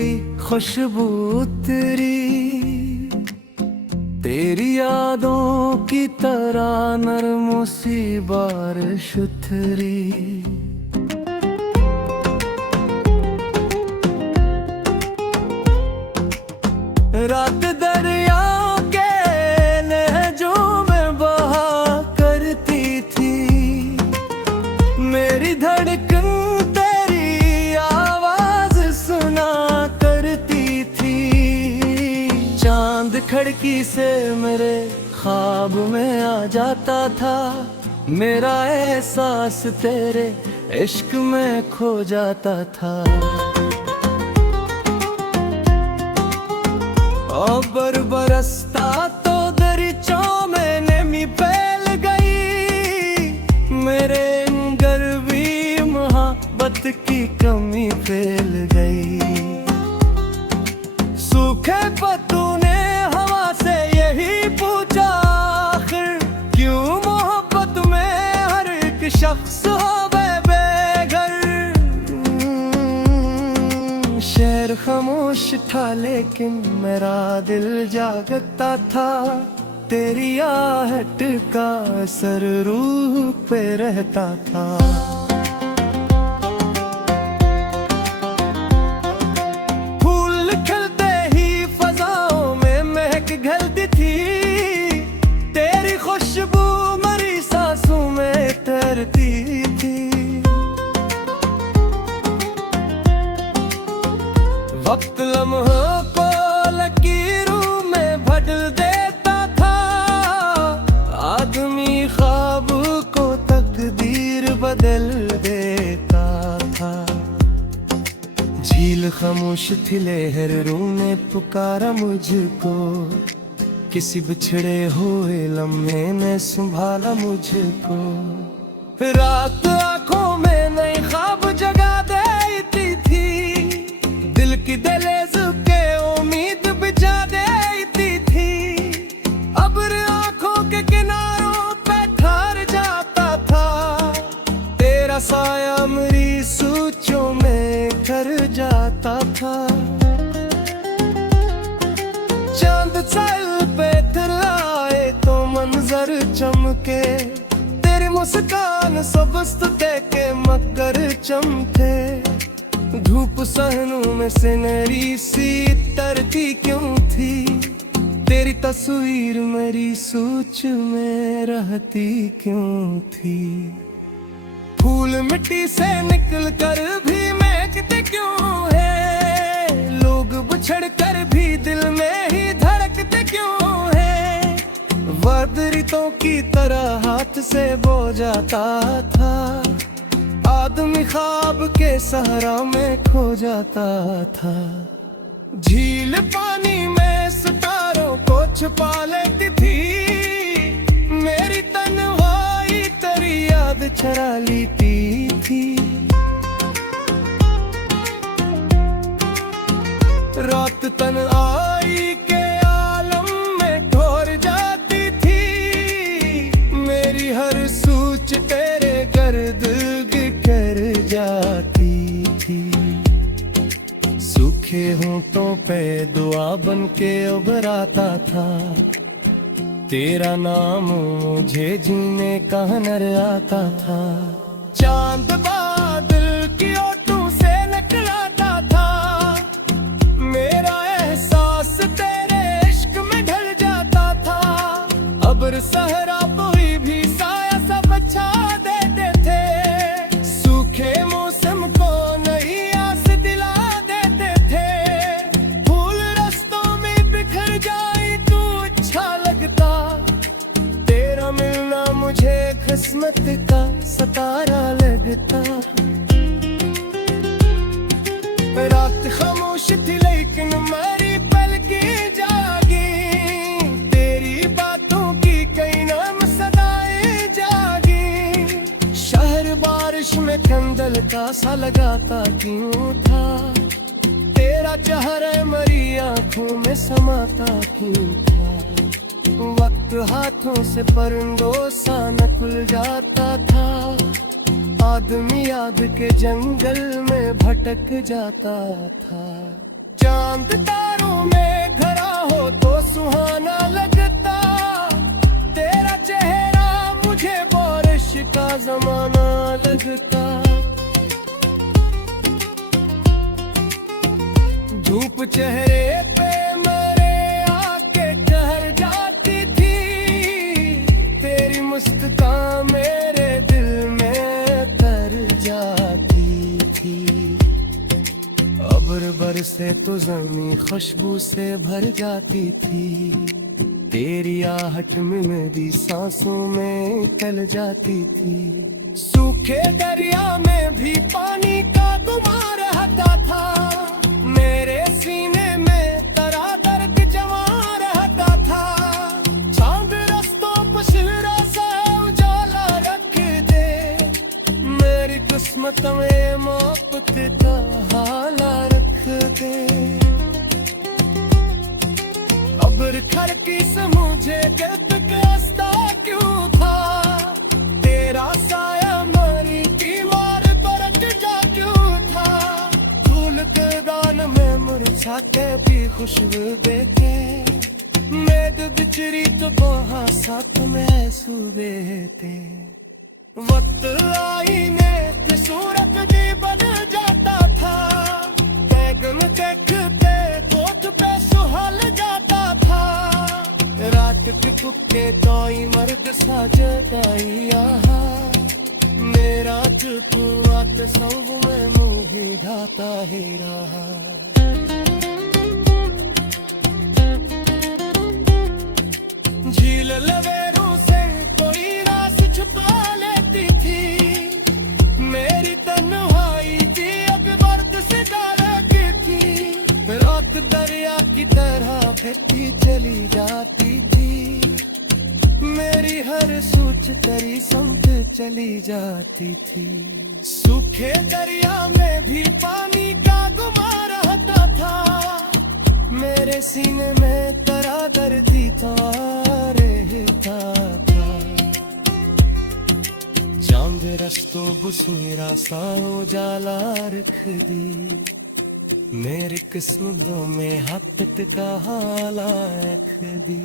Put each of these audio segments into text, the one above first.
कोई खुशबू तेरी, तेरी यादों की तरह नरम सी बारिश उतरी। रात दरियाओं के लहजों में बहा करती थी, मेरी धड़कन तेरी आवाज सुना करती थी। चांद खिड़की से मेरे ख्वाब में आ जाता था, मेरा एहसास तेरे इश्क में खो जाता था। और बरसता तो दरिचों में नमी फैल गई, मेरे अंदर भी मोहब्बत की कमी फैल गई। सूखे पत्तों ने हवा से यही पूछा, आखिर क्यों मोहब्बत में हर एक शख्स होवे बेघर। शहर खामोश था लेकिन मेरा दिल जागता था, तेरी आहट का असर रूह पे रहता था। फूल खिलते ही फजाओं में महक घलती थी, तेरी खुशबू मरी सांसों में तैरती थी। वक्त लम्हों को लकीरों में बदल देता था, आदमी ख्वाब को तकदीर बदल देता था। झील खामोश थी, लहरों ने पुकारा मुझको, किसी बिछड़े हुए लम्हे ने संभाला मुझको। रात आंखों में नई ख्वाब जगा देती थी, दिल की दहलीज के उम्मीद बिछा देती थी। अब्र आंखों के किनारों पे ठहर जाता था, तेरा साया मेरी सोचों में कर जाता था। चांद साल पे थलाए तो मंजर चमके, तेरी मुस्कान सबस्त देके मकर चमके। धूप सहनों में सिनहरी सी तरती क्यों थी, तेरी तस्वीर मेरी सोच में रहती क्यों थी। फूल मिट्टी से निकल कर भी महकते क्यों है, लोग बिछड़ कर भी दिल में ही धड़कते क्यों है। वर्द रितों की तरह हाथ से बो जाता था, आदमी ख्वाब के सहारा में खो जाता था। झील पानी में सितारों को छुपा लेती थी, मेरी तन्हाई तेरी याद चरा लेती थी। रात तन्हाई के आलम में ठोर जाती थी, मेरी हर सोच तेरे गर्द कर जाती थी। सूखे होंठों पे दुआ बन के उभराता था, तेरा नाम मुझे जीने का हुनर आता था। चांद बादल की ओटों से निकलाता था, मेरा एहसास तेरे इश्क में ढल जाता था। अब्र सहरा कोई भी साया सब अच्छा देते थे, सूखे मौसम को नई आस दिला देते थे। फूल रास्तों में बिखर जाए तो अच्छा लगता, तेरा मिलना मुझे किस्मत का सतारा लगता। रात खामोश थी लेकिन मेरी पलकें जागी, तेरी बातों की कई नाम सदाएं जागी। शहर बारिश में कंदल का सा लगाता क्यों था, तेरा चेहरा मरी आंखों में समाता क्यों था। वक्त हाथों से परिंदों सा नकुल जाता था, आदमी याद के जंगल में भटक जाता था। चांद तारों में घरा हो तो सुहाना लगता, तेरा चेहरा मुझे बारिश का जमाना लगता। धूप चेहरे पे मेरे आके ठहर जाती थी, तेरी मुस्कान मेरे दिल में तर जाती थी। अब्र बरसे तो ज़मीं खुशबू से भर जाती थी, तेरी आहट में मेरी सांसों में कल जाती थी। सूखे दरिया में भी पानी का गुमा रहता था, मेरे सीने में तरा दर्द जमा रहता था। चांद रस्तों पर शिहरा सा उजाला रख दे, मेरी किस्मत में मोहब्बत का हाला रख दे। अब्र खड़की से मुझे गिरत रास्ता क्यों था, तेरा साया मेरी दीवार पर जा क्यों था। फूल के दान में मुरझाते भी खुशबू देते, मेघ बिछड़ी तो वहाँ साथ में सूबे थे। वक्त आईने ते सूरत भी बदल जाता था, बैगन देखते कोठ पे सुहाल जाता था। रात के भुखे कोई मर्द सा जगाई आहा, मेरा जुकुआत सब में मुँह ही ढाता ही रहा। झील लवेरों से कोई रास छुपा लेती थी, मेरी तन्हाई की अब वर्द से डालती थी। रात दरिया की तरह बहती चली जाती थी, मेरी हर सोच तेरी संग चली जाती थी। सूखे दरिया में भी पानी का गुमा रहता था, मेरे सीने में तरा दर्दी था रहता था। चांद रस्तों बुसमेरा सा उजाला रख दी, मेरी किस्मतों में हक़त का हाला रख दी।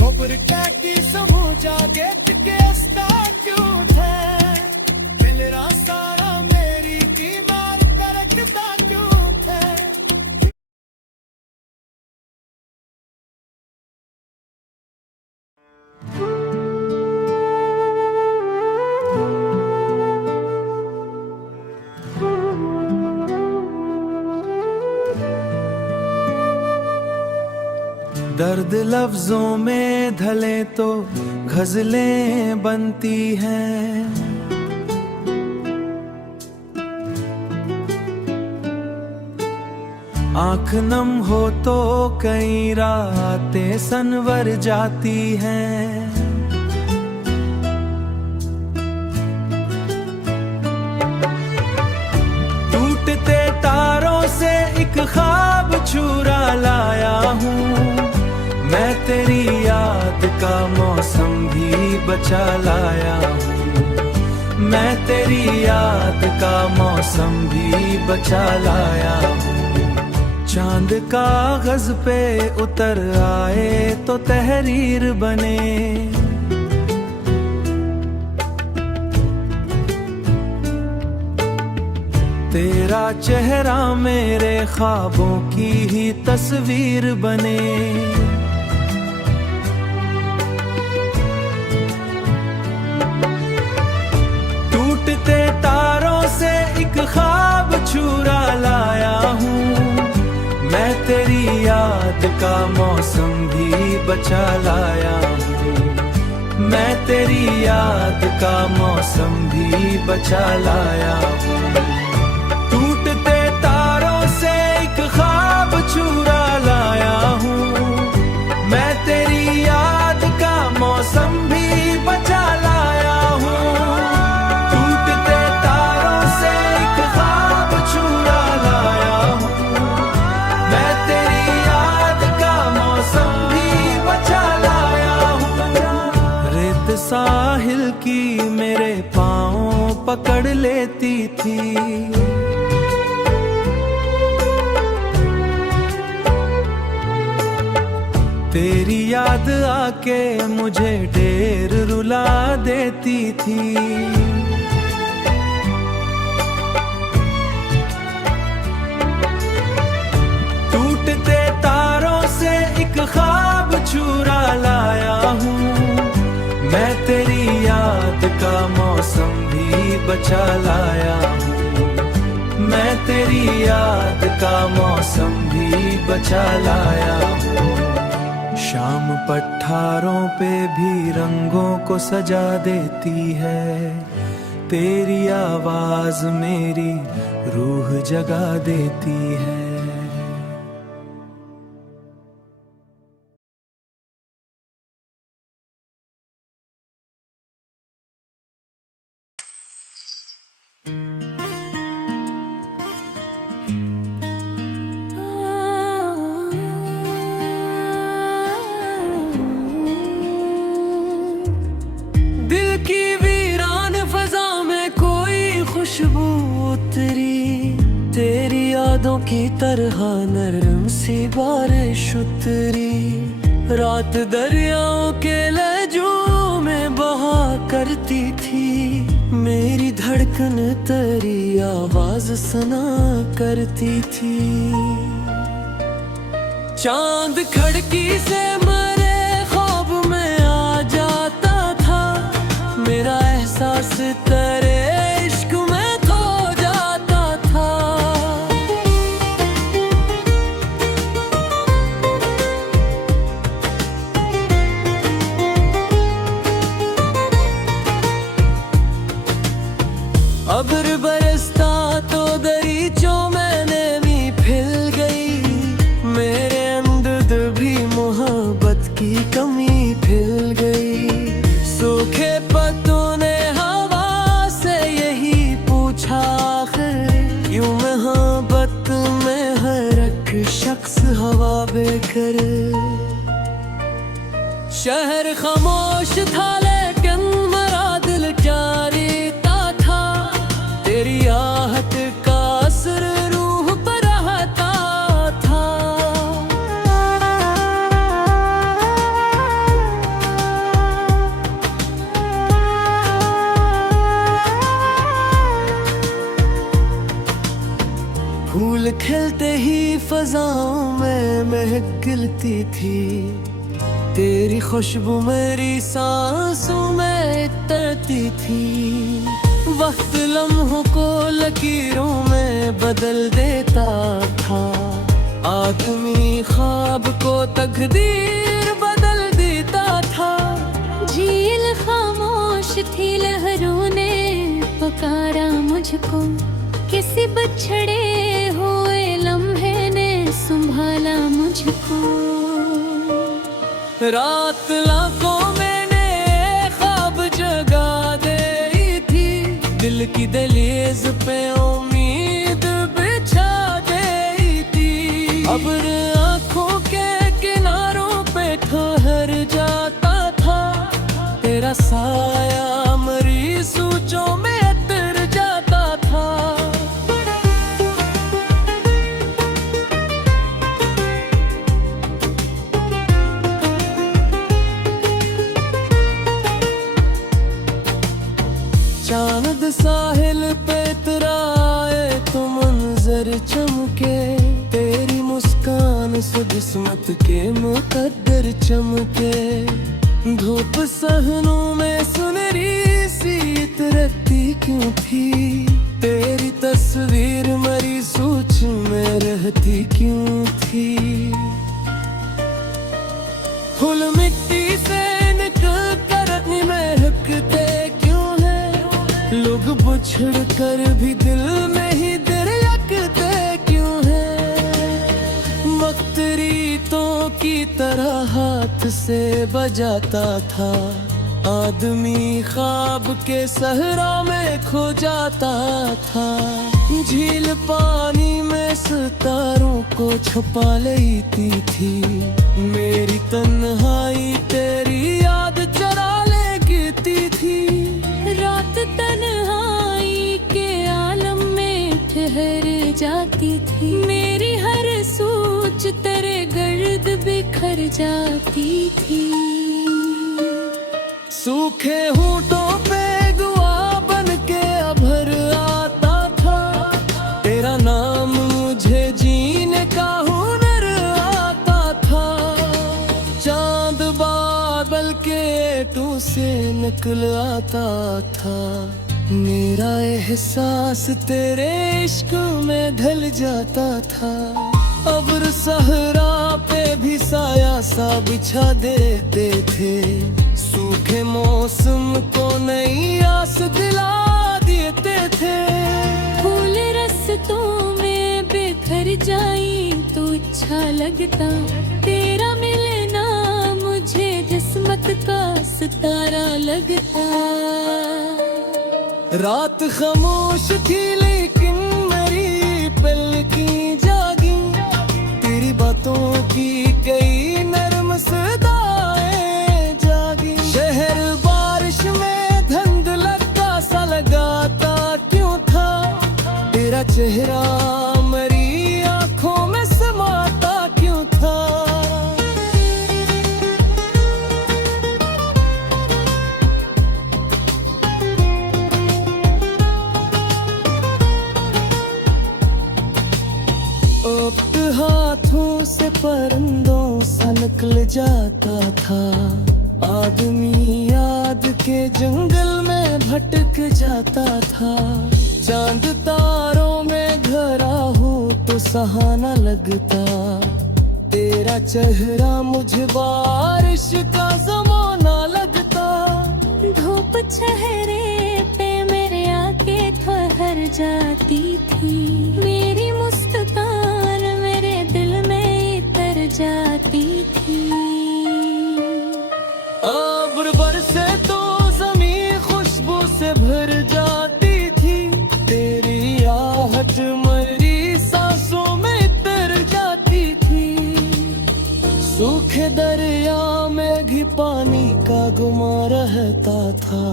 खबर की समूचा गेट के इसका क्यों थे, दिलरा सारा मेरी दीवार पर रखता क्यों थे। दर्द लफ्जों में ढले तो गजलें बनती हैं, आंख नम हो तो कई रातें सनवर जाती हैं। टूटते तारों से एक ख्वाब चुरा लाया हूँ, मैं तेरी याद का मौसम भी बचा लाया हूँ। मैं तेरी याद का मौसम भी बचा लाया हूँ। चांद कागज पे उतर आए तो तहरीर बने, तेरा चेहरा मेरे ख्वाबों की ही तस्वीर बने। टूटते तारों से एक ख्वाब चुरा लाया हूँ, मैं तेरी याद का मौसम भी बचा लाया हूँ। मैं तेरी याद का मौसम भी बचा लाया हूँ। टूटते तारों से एक ख्वाब चुरा लाया हूँ, मैं तेरी याद का मौसम भी बचा लाया हूँ। टूटते तारों से एक ख्वाब चुरा लाया हूँ, मैं तेरी याद का मौसम भी बचा लाया हूँ। रेत साहिल की मेरे पाँव पकड़ लेती थी, तेरी याद आके मुझे ढेर रुला देती थी। टूटते तारों से एक ख्वाब चुरा लाया हूँ, मैं तेरी याद का मौसम भी बचा लाया हूँ, मैं तेरी याद का मौसम भी बचा लाया हूँ। शाम पठारों पे भी रंगों को सजा देती है, तेरी आवाज मेरी रूह जगा देती है। दिल की वीरान फजा में कोई खुशबू उतरी, तेरी यादों की तरह नरम सी बारिश उतरी। रात दरियाओं के लहजों में बहा करती थी, मेरी धड़कन तेरी आवाज सुना करती थी। चांद खिड़की से मरे ख्वाब में आ जाता था, मेरा एहसास तेरे इश्क में खो जाता था। अब्र बरसता तो दरीचों में नमी फिल गई, मेरे अंदर भी मोहब्बत की कमी फिल गई। सूखे पत्तों ने हवा से यही पूछा, आखिर क्यों मोहब्बत में हर एक शख्स हवा बेकर। शहर खामोश था लेकिन मेरा दिल जारीता था, तेरी आहट का असर रूह पर रहता था। फूल खिलते ही फजाओं में महक गिलती थी, तेरी खुशबू मेरी सांसों में इतरती थी। वक्त लम्हों को लकीरों में बदल देता था, आदमी ख्वाब को तकदीर बदल देता था। झील खामोश थी, लहरों ने पुकारा मुझको, किसी बछड़े हुए लम्हे ने संभाला मुझको। रात लाखों मैंने ख्वाब जगा दी थी, दिल की दहलीज पे उम्मीद बिछा दी थी। अब्र आँखों के किनारों पे ठहर जाता था, तेरा साया मरी सोचों में उतर जाता था। चांद साहिल पे तराए तो मंजर चमके, तेरी मुस्कान से किस्मत के मुकद्दर चमके। धूप सहनों में सुनहरी सी तरक्की क्यों थी, तेरी तस्वीर मरी सोच में रहती क्यों थी। फूल मिट्टी से निकल कर अपनी महकते क्यों है, लोग बुछड़ कर भी दिल में ही दरियाते क्यों है। वक्त रीतों की तरह हाथ से बजाता था, आदमी ख्वाब के सहरा में खो जाता था। झील पानी में सितारों को छुपा लेती थी, मेरी तन्हाई तेरी याद चरा लेती थी। रात तन्हाई के आलम में ठहर जाती थी, मेरी हर सोच तेरे गर्द बिखर तर जाती थी। सूखे होठों पे दुआ बन के अभर आता था, तेरा नाम मुझे जीने का हुनर आता था। चांद बादल के टू से निकल आता था, मेरा एहसास तेरे इश्क में ढल जाता था। अब्र सहरा पे भी साया सा बिछा देते थे, सूखे मौसम को नई आस दिला देते थे। फूल रस्तों में बिखर जाई तो अच्छा लगता, तेरा मिलना मुझे किस्मत का सितारा लगता। रात खामोश थी लेकिन मेरी पलकें जागी, तेरी बातों की कई नरम सदाएं जागी। शहर बारिश में धुंधला सा लगाता क्यों था, तेरा चेहरा मेरी आंखों में समाता क्यों था। अब हाथों से परिंदों सा निकल जाता था, आदमी याद के जंगल में भटक जाता था। चांद तारों में घरा हो तो सहाना लगता, तेरा चेहरा मुझे बारिश का जमाना लगता। धूप चेहरे पे मेरे आके ठहर जाती थी, मेरी मुस्कान मेरे दिल में उतर जाती थी। अब्र बरसे तो ज़मीं खुशबू से भर जाती थी, तेरी आहट मेरी सांसों में उतर जाती थी। सूखे दरिया में घी पानी का गुमा रहता था,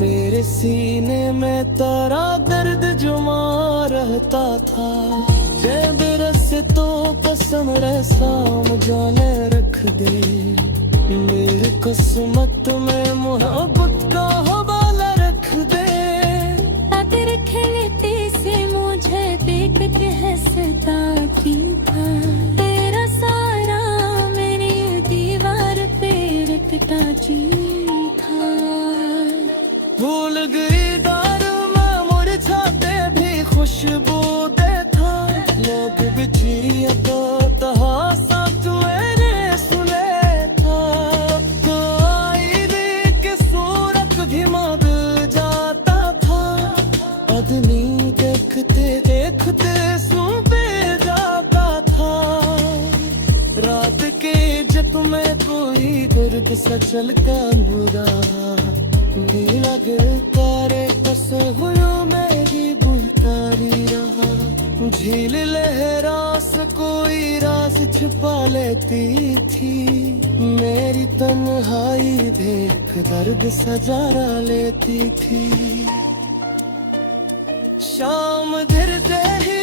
मेरे सीने में तेरा दर्द जुमा रहता था। जब रस तो पसम रसाम जाने रख दे, मेरी किस्मत में मोहब्बत का हवाला रख दे। अगर खिलते से मुझे देखते हंसता क्यों था, तेरा सारा मेरी दीवार पे रटता क्यों था। भूल गई दारू में मुरझाते भी खुशबू दे था, लोग बिछी तो तहासा तुझे सुने था। तो आईने के सूरत भी मद जाता था, आदमी देखते देखते सूबे जाता था। रात के जब में कोई दर्द सा चलता हुआ, मेरा गिरता रे तस्वीरों में ही बुलतारी रहा। झील लहरा से कोई राज छुपा लेती थी, मेरी तन्हाई देख दर्द सजारा लेती थी। शाम ढलते ही